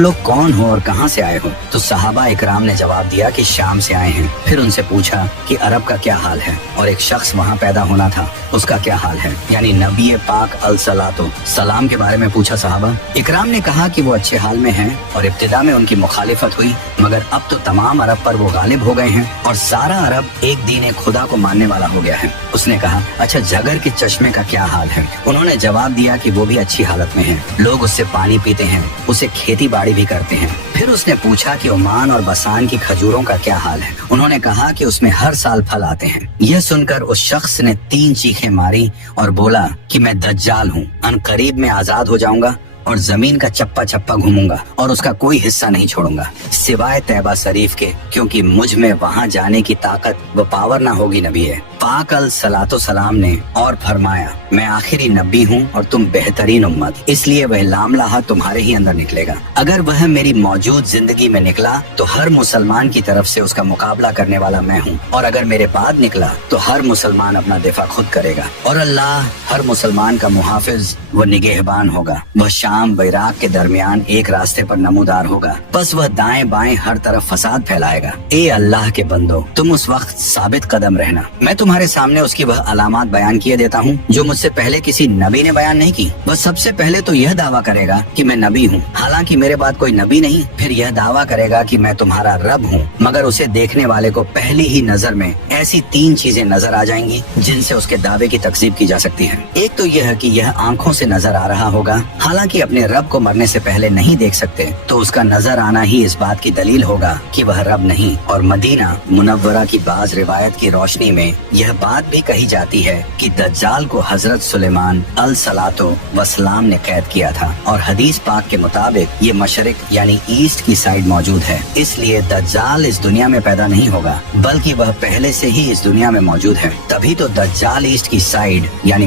लोग कौन हो और कहाँ से आए हो? तो सहाबा इकराम ने जवाब दिया कि शाम से आए हैं। फिर उनसे पूछा कि अरब का क्या हाल है और एक शख्स वहाँ पैदा होना था, उसका क्या हाल है, यानी नबी पाक अलसलातो सलाम के बारे में पूछा सहाबा। इकराम ने कहा कि वो अच्छे हाल में हैं और इब्तिदा में उनकी मुखालिफत हुई, मगर अब तो तमाम अरब पर वो गालिब हो गए हैं और सारा अरब एक दीन खुदा को मानने वाला हो गया है। उसने कहा, अच्छा जगर के चश्मे का क्या हाल है? उन्होंने जवाब दिया कि वो भी अच्छी हालत में है, लोग उससे पानी पीते हैं, उसे खेती बाड़ी भी करते हैं। फिर उसने पूछा कि ओमान और बसान की खजूरों का क्या हाल है? उन्होंने कहा कि उसमें हर साल फल आते हैं। यह सुनकर उस शख्स ने 3 चीखें मारी और बोला कि मैं दज्जाल हूँ, अनकरीब में आजाद हो जाऊंगा और जमीन का चप्पा चप्पा घूमूंगा और उसका कोई हिस्सा नहीं छोड़ूंगा सिवाय तैबा शरीफ के, क्योंकि मुझ में वहाँ जाने की ताकत व पावर ना होगी। नबी है पाक अलसलातो सलाम ने और फरमाया, मैं आखिरी नबी हूँ और तुम बेहतरीन उम्मत, इसलिए वह लामलाहा तुम्हारे ही अंदर निकलेगा। अगर वह मेरी मौजूद जिंदगी में निकला तो हर मुसलमान की तरफ से उसका मुकाबला करने वाला मैं हूँ, और अगर मेरे बाद निकला तो हर मुसलमान अपना दिफा खुद करेगा और अल्लाह हर मुसलमान का मुहाफिज व निगहबान होगा। वह शाम व इराक के दरमियान एक रास्ते पर नमूदार होगा, बस वह दाएं बाएं हर तरफ फसाद फैलाएगा। ए अल्लाह के बंदो, तुम उस वक्त साबित कदम रहना। मैं तुम्हारे सामने उसकी वह अलामात बयान किए देता हूँ जो मुझसे पहले किसी नबी ने बयान नहीं की। वह सबसे पहले तो यह दावा करेगा कि मैं नबी हूँ, हालांकि मेरे बाद कोई नबी नहीं। फिर यह दावा करेगा कि मैं तुम्हारा रब हूँ, मगर उसे देखने वाले को पहली ही नजर में ऐसी 3 चीजें नजर आ जाएंगी जिनसे उसके दावे की तकजीब की जा सकती है। एक तो यह कि यह आंखों से नजर आ रहा होगा, हालांकि अपने रब को मरने से पहले नहीं देख सकते, तो उसका नजर आना ही इस बात की दलील होगा कि वह रब नहीं। और मदीना मुनव्वरा की बाज रिवायत की रोशनी में यह बात भी कही जाती है कि दज्जाल को हजरत सुलेमान अलसलातो वसलाम ने कैद किया था, और हदीस पाक के मुताबिक ये मशरिक यानी ईस्ट की साइड मौजूद है। इसलिए दज्जाल इस दुनिया में पैदा नहीं होगा, बल्कि वह पहले से ही इस दुनिया में मौजूद है। तभी तो दज्जाल ईस्ट की साइड यानी